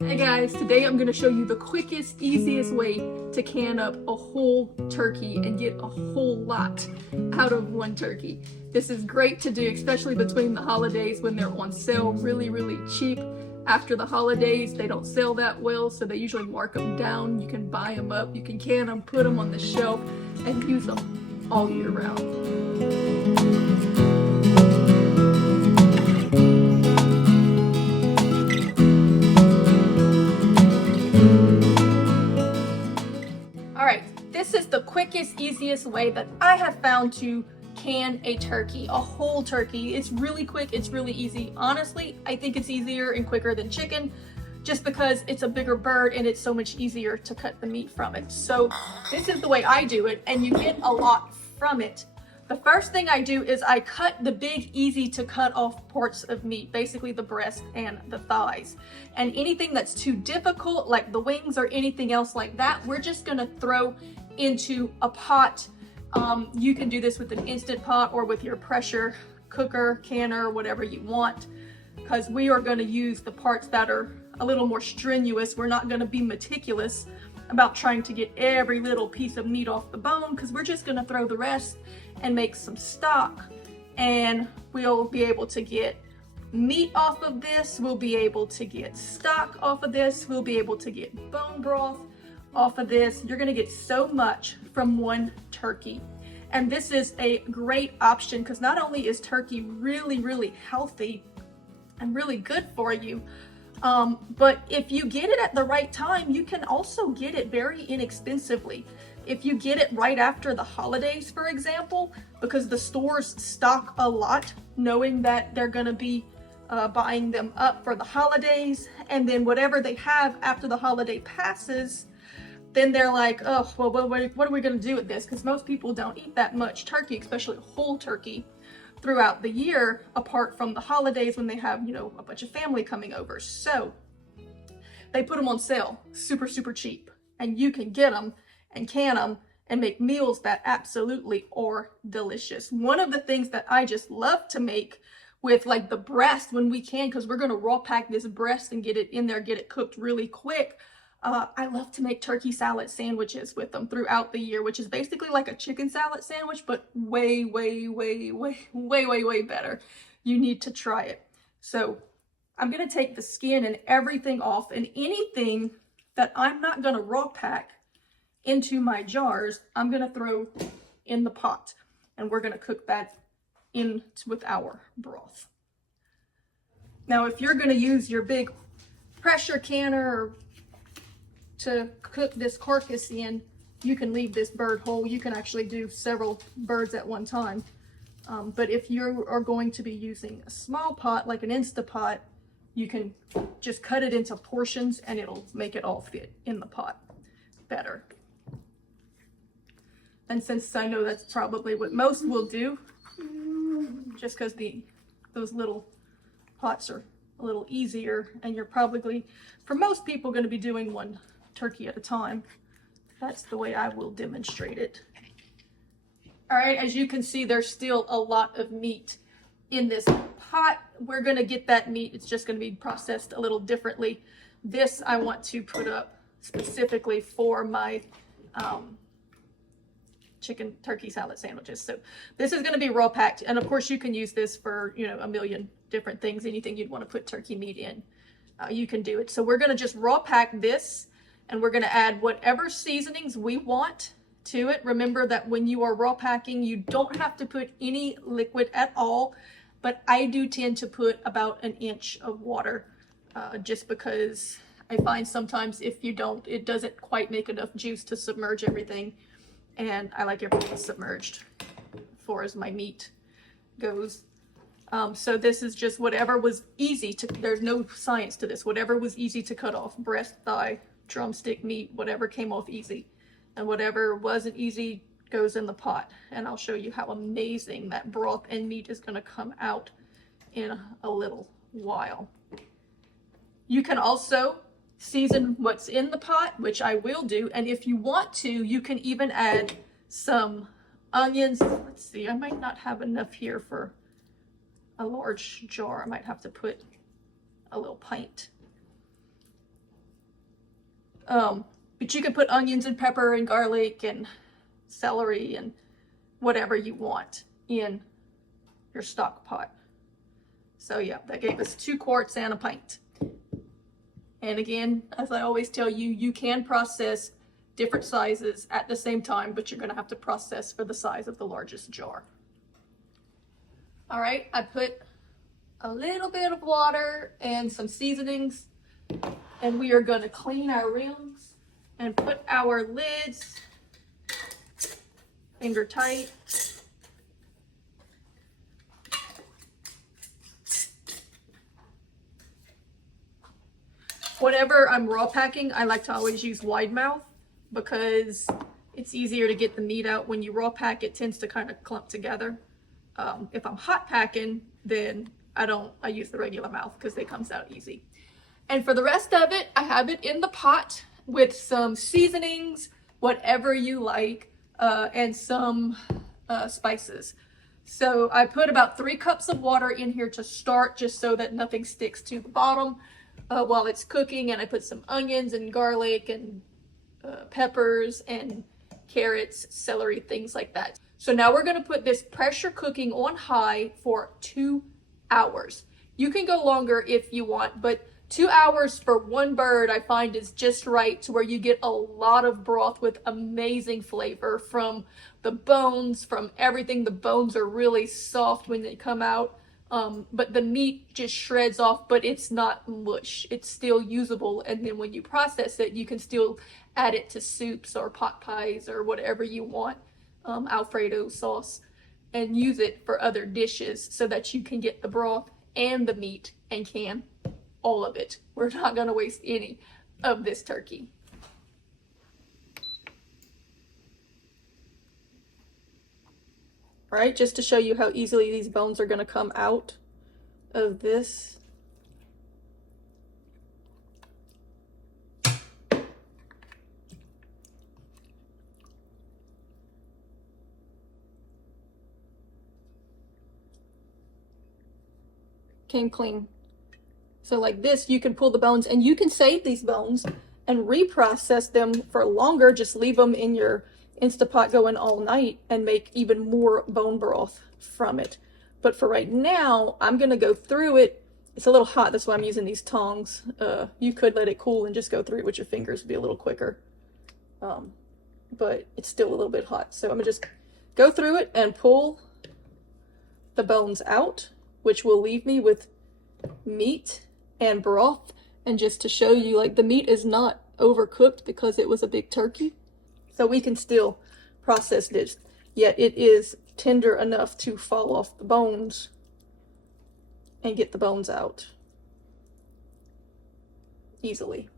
Hey guys, today I'm going to show you the quickest, easiest way to can up a whole turkey and get a whole lot out of one turkey. This is great to do, especially between the holidays when they're on sale really cheap. After the holidays, they don't sell that well, so they usually mark them down. You can buy them up, you can can them, put them on the shelf, and use them all year round. Alright, this is the quickest, easiest way that I have found to can a turkey, a whole turkey. It's really quick, it's really easy. Honestly, I think it's easier and quicker than chicken just because it's a bigger bird and it's so much easier to cut the meat from it. So this is the way I do it, and you get a lot from it. The first thing I do is I cut the big, easy to cut off parts of meat, basically the breast and the thighs. And anything that's too difficult, like the wings or anything else like that, we're just gonna throw into a pot. You can do this with an Instant Pot or with your pressure cooker, canner, whatever you want, because we are gonna use the parts that are a little more strenuous. We're not gonna be meticulous about trying to get every little piece of meat off the bone, because we're just gonna throw the rest and make some stock, and we'll be able to get meat off of this, we'll be able to get stock off of this, we'll be able to get bone broth off of this. You're gonna get so much from one turkey. And this is a great option because not only is turkey really healthy and really good for you, but if you get it at the right time, you can also get it very inexpensively. If you get it right after the holidays, for example, because the stores stock a lot, knowing that they're gonna be buying them up for the holidays, and then whatever they have after the holiday passes, then they're like, oh, well, what are we gonna do with this? Because most people don't eat that much turkey, especially whole turkey, throughout the year, apart from the holidays when they have, you know, a bunch of family coming over. So they put them on sale super cheap, and you can get them and can them and make meals that absolutely are delicious. One of the things that I just love to make with like the breast when we can, because we're going to raw pack this breast and get it in there, get it cooked really quick. I love to make turkey salad sandwiches with them throughout the year, which is basically like a chicken salad sandwich, but way better. You need to try it. So I'm going to take the skin and everything off, and anything that I'm not going to raw pack into my jars, I'm going to throw in the pot, and we're going to cook that in with our broth. Now, if you're going to use your big pressure canner to cook this carcass in, you can leave this bird whole. You can actually do several birds at one time. But if you are going to be using a small pot, like an Instapot, you can just cut it into portions and it'll make it all fit in the pot better. And since I know that's probably what most will do, just because those little pots are a little easier, and you're probably, for most people, going to be doing one turkey at a time. That's the way I will demonstrate it. All right, as you can see, there's still a lot of meat in this pot. We're going to get that meat. It's just going to be processed a little differently. This I want to put up specifically for my chicken turkey salad sandwiches. So this is going to be raw packed, and of course you can use this for, you know, a million different things. Anything you'd want to put turkey meat in, you can do it. So we're going to just raw pack this, and we're going to add whatever seasonings we want to it. Remember that when you are raw packing, you don't have to put any liquid at all, but I do tend to put about an inch of water, just because I find sometimes if you don't, it doesn't quite make enough juice to submerge everything, and I like everything submerged as far as my meat goes. So this is just whatever was easy to, there's no science to this, whatever was easy to cut off, breast, thigh, drumstick meat, whatever came off easy, and whatever wasn't easy goes in the pot. And I'll show you how amazing that broth and meat is going to come out in a little while. You can also season what's in the pot, which I will do, and if you want to, you can even add some onions. Let's see, I might not have enough here for a large jar. I might have to put a little pint. But you can put onions and pepper and garlic and celery and whatever you want in your stock pot. So yeah, that gave us 2 quarts and a pint. And again, as I always tell you, you can process different sizes at the same time, but you're going to have to process for the size of the largest jar. All right, I put a little bit of water and some seasonings, and we are going to clean our rims and put our lids finger tight. Whenever I'm raw packing, I like to always use wide mouth because it's easier to get the meat out. When you raw pack, it tends to kind of clump together. If I'm hot packing, then I use the regular mouth because it comes out easy. And for the rest of it, I have it in the pot with some seasonings, whatever you like, and some spices. So I put about 3 cups of water in here to start, just so that nothing sticks to the bottom while it's cooking. And I put some onions and garlic and peppers and carrots, celery, things like that. So now we're going to put this pressure cooking on high for 2 hours. You can go longer if you want, but 2 hours for one bird I find is just right, to where you get a lot of broth with amazing flavor from the bones, from everything. The bones are really soft when they come out, but the meat just shreds off, but it's not mush. It's still usable, and then when you process it, you can still add it to soups or pot pies or whatever you want, Alfredo sauce, and use it for other dishes so that you can get the broth and the meat and can all of it. We're not going to waste any of this turkey. All right, just to show you how easily these bones are going to come out of this. Came clean. So like this, you can pull the bones, and you can save these bones and reprocess them for longer. Just leave them in your Instapot going all night and make even more bone broth from it. But for right now, I'm going to go through it. It's a little hot, that's why I'm using these tongs. You could let it cool and just go through it with your fingers, it'd be a little quicker. But it's still a little bit hot. So I'm going to just go through it and pull the bones out, which will leave me with meat and broth. And just to show you, like, the meat is not overcooked because it was a big turkey, so we can still process this, yet it is tender enough to fall off the bones and get the bones out easily.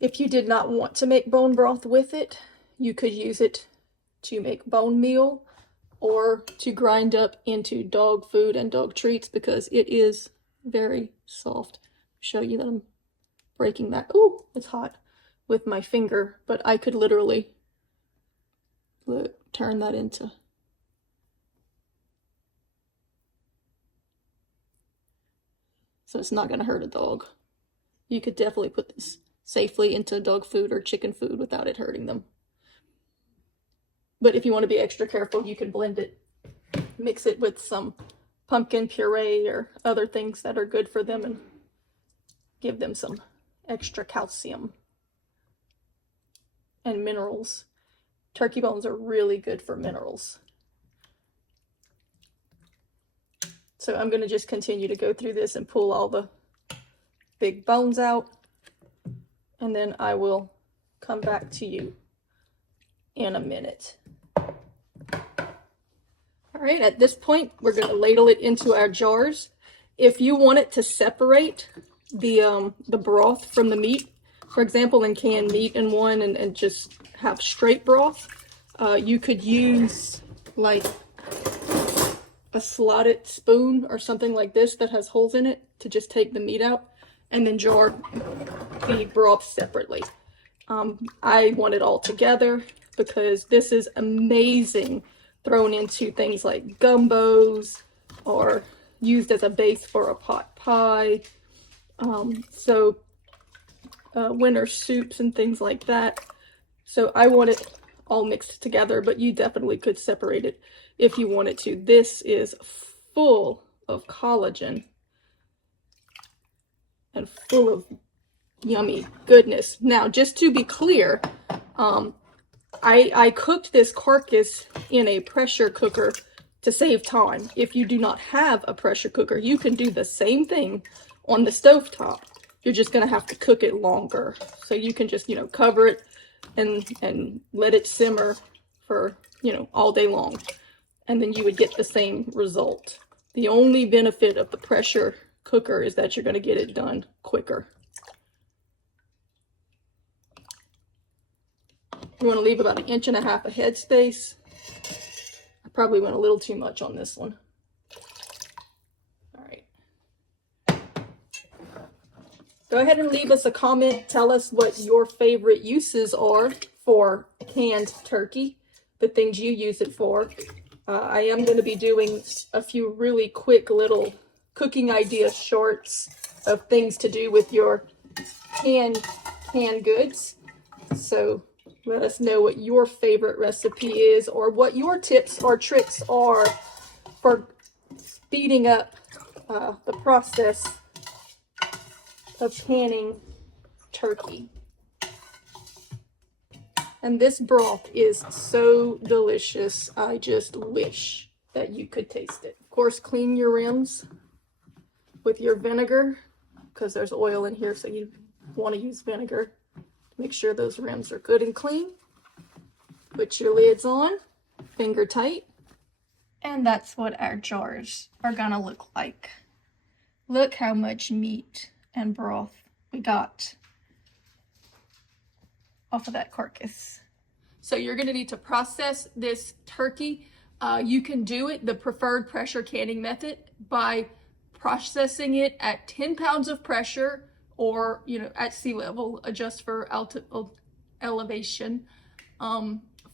If you did not want to make bone broth with it, you could use it to make bone meal or to grind up into dog food and dog treats, because it is very soft. Show you that I'm breaking that. Ooh, it's hot with my finger, but I could literally turn that into. So it's not going to hurt a dog. You could definitely put this safely into dog food or chicken food without it hurting them. But if you want to be extra careful, you can blend it, mix it with some pumpkin puree or other things that are good for them, and give them some extra calcium and minerals. Turkey bones are really good for minerals. So I'm going to just continue to go through this and pull all the big bones out, and then I will come back to you in a minute. All right, at this point, we're going to ladle it into our jars. If you want it to separate the broth from the meat, for example, and can meat in one and just have straight broth, you could use like a slotted spoon or something like this that has holes in it to just take the meat out, and then jar the broth separately. I want it all together because this is amazing thrown into things like gumbos or used as a base for a pot pie. So winter soups and things like that. So I want it all mixed together, but you definitely could separate it if you wanted to. This is full of collagen and full of yummy goodness. Now, just to be clear, I cooked this carcass in a pressure cooker to save time. If you do not have a pressure cooker, you can do the same thing on the stovetop. You're just gonna have to cook it longer. So you can just, cover it and let it simmer for, all day long. And then you would get the same result. The only benefit of the pressure cooker is that you're gonna get it done quicker. You want to leave about 1.5 inches of headspace. I probably went a little too much on this one. All right. Go ahead and leave us a comment. Tell us what your favorite uses are for canned turkey, the things you use it for. I am going to be doing a few really quick little cooking idea shorts of things to do with your canned goods. So let us know what your favorite recipe is, or what your tips or tricks are for speeding up the process of canning turkey. And this broth is so delicious. I just wish that you could taste it. Of course, clean your rims with your vinegar, because there's oil in here, so you want to use vinegar. Make sure those rims are good and clean. Put your lids on, finger tight. And that's what our jars are gonna look like. Look how much meat and broth we got off of that carcass. So you're gonna need to process this turkey. You can do it the preferred pressure canning method by processing it at 10 pounds of pressure, or at sea level, adjust for elevation,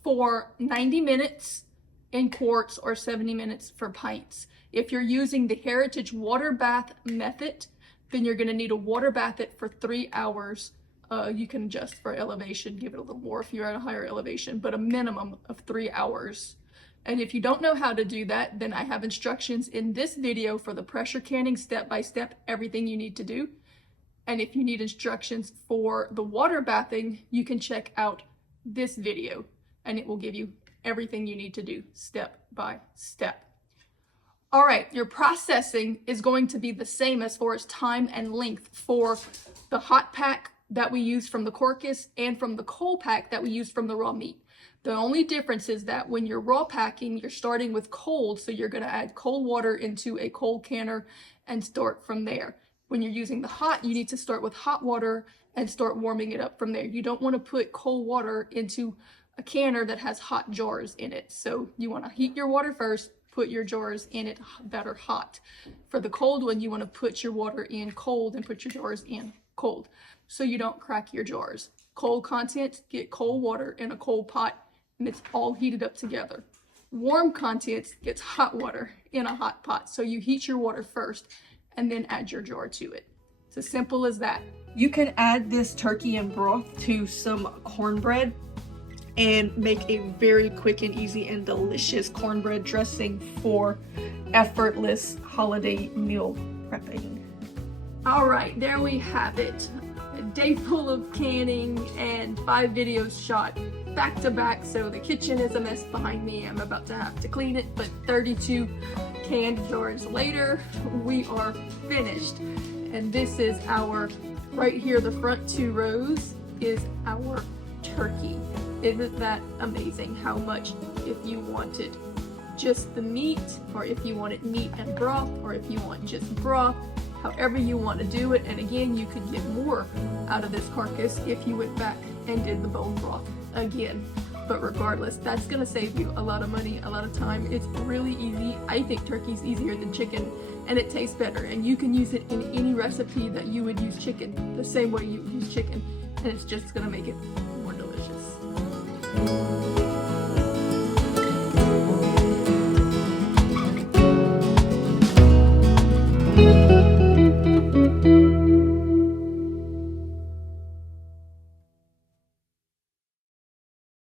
for 90 minutes in quarts or 70 minutes for pints. If you're using the Heritage water bath method, then you're going to need a water bath it for 3 hours. You can adjust for elevation, give it a little more if you're at a higher elevation, but a minimum of 3 hours. And if you don't know how to do that, then I have instructions in this video for the pressure canning, step by step, everything you need to do. And if you need instructions for the water bathing, you can check out this video, and it will give you everything you need to do step by step. All right, your processing is going to be the same as far as time and length for the hot pack that we use from the carcass and from the cold pack that we use from the raw meat. The only difference is that when you're raw packing, you're starting with cold, so you're going to add cold water into a cold canner and start from there. When you're using the hot, you need to start with hot water and start warming it up from there. You don't want to put cold water into a canner that has hot jars in it. So you want to heat your water first, put your jars in it that are hot. For the cold one, you want to put your water in cold and put your jars in cold, so you don't crack your jars. Cold content, get cold water in a cold pot, and it's all heated up together. Warm content gets hot water in a hot pot, so you heat your water first and then add your jar to it. It's as simple as that. You can add this turkey and broth to some cornbread and make a very quick and easy and delicious cornbread dressing for effortless holiday meal prepping. All right, there we have it. A day full of canning and 5 videos shot back to back, so the kitchen is a mess behind me. I'm about to have to clean it, but 32 canned jars later, we are finished. And this is our, right here, the front 2 rows is our turkey. Isn't that amazing how much, if you wanted just the meat, or if you wanted meat and broth, or if you want just broth, however you want to do it. And again, you could get more out of this carcass if you went back and did the bone broth again. But regardless, that's gonna save you a lot of money, a lot of time. It's really easy. I think turkey's easier than chicken, and it tastes better. And you can use it in any recipe that you would use chicken, the same way you use chicken, and it's just gonna make it more delicious.